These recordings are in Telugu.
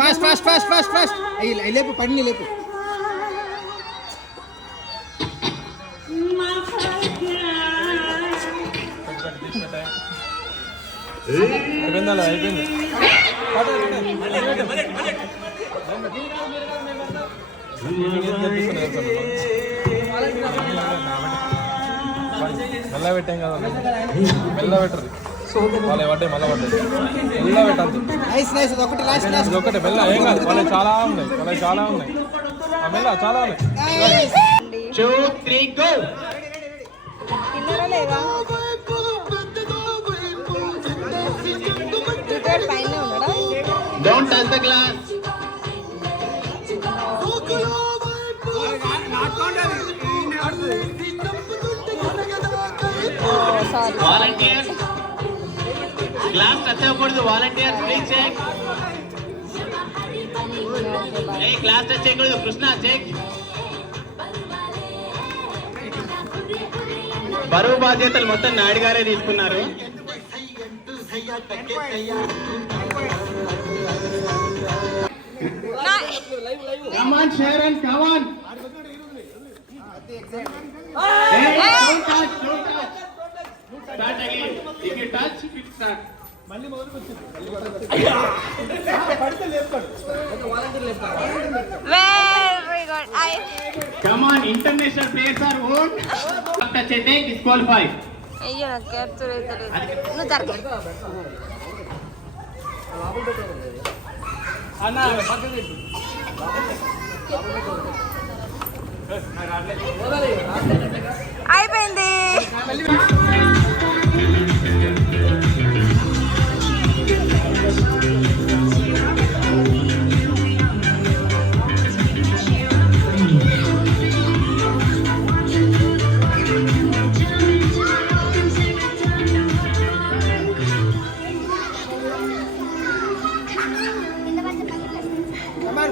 Fast fast fast fast fast లేపు పడిని లేపు. అయిపోయిందా? అయిపోయింది. మెల్ల పెట్టాం కదా, మెల్ల పెట్టరు వాళ్ళు పడ్డాయి, మళ్ళీ పడ్డాయి, మెల్ల పెట్టద్దు. ఇది ఒకటి మెల్ల, ఏం కాదు. వాళ్ళకి చాలా ఉన్నాయి, వాళ్ళకి చాలా ఉన్నాయి, మెల్ల చాలా ఉన్నాయి. Don't touch the glass. Volunteers, glass touch అవ్వకూడదు. Volunteers, please check. Hey, glass touch చేయకూడదు. కృష్ణ check. బరువు బాధ్యతలు మొత్తం నాయుడు గారే తీసుకున్నారు. Come on, Sharon, come on. Hey, don't touch, don't touch. Start again. If you touch, it start. Very good. Come on, international players are on. Touch it, disqualify. అయ్యో నాకు క్యాప్చర్ అవుతుంది. నువ్వు జరగ అయిపోయింది.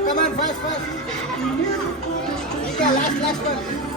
Come on, fast, fast. Last one.